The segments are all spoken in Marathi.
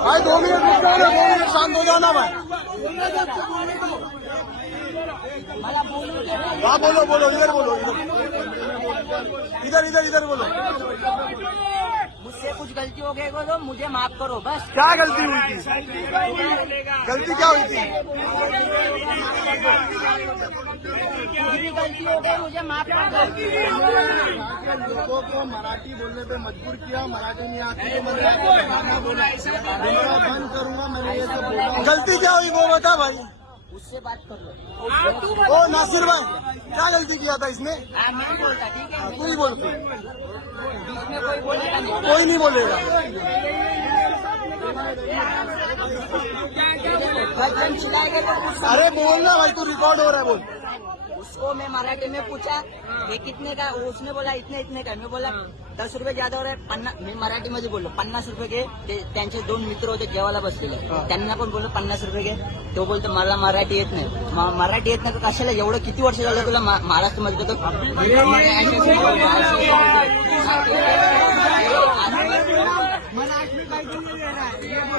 भाई दो मिनट रुक जाओ ना दो मिनट शांत हो जाओ ना भाई हाँ बोलो बोलो इधर बोलो इधर इधर इधर इधर बोलो मुझसे कुछ गलती हो गई बोलो मुझे माफ़ करो बस। क्या गलती हुई थी? गलती क्या हुई थी? कुछ भी गलती हो गई मुझे माफ़ कर दो। लोगों को मराठी बोलने पे मजबूर किया मराठी नहीं आती है मैंने बोला? मैं बंद करूँगा मैंने ये सब बोला। गलती क्या हुई वो बता भाई? उससे बात कर लो। ओ नासिर भाई क्या गलती किया था इसने? हाँ, बोलता ठीक है। तू ही बोल तू। इसमें कोई नहीं बोलेगा अरे बोल ना भाई तू रिकॉर्ड हो रहा है बोल उसको मैं मराठी में पूछा ये कितने का उसने बोला इतने इतने का मैं बोला दस रुपये ज्यादा हो रहा आहे पन्नास मी मराठीमध्ये बोललो पन्नास रुपये घे ते त्यांचे दोन मित्र होते जेवायला बसलेले त्यांना पण बोललो पन्नास रुपये घे तो बोलतो मला मराठी येत नाही मराठी येत नाही तर कशाला एवढं किती वर्ष झालं तुला महाराष्ट्रामध्ये तर वही बोलो उसने मराठी में वही बताया आपण बोललो महाराष्ट्रामध्ये राहतो तर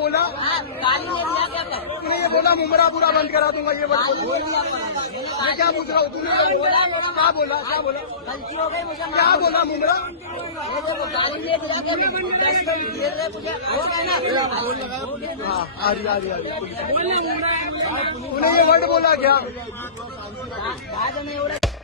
बोला। तूने ये बोला मुमरा पूरा बंद करा दूंगा ये बोला मैं क्या पूछ रहा हूँ? तूने क्या बोला। क्या बोला? गलती हो गई मुझे क्या बोला मुमरा ये तूने ये वर्ड बोला क्या?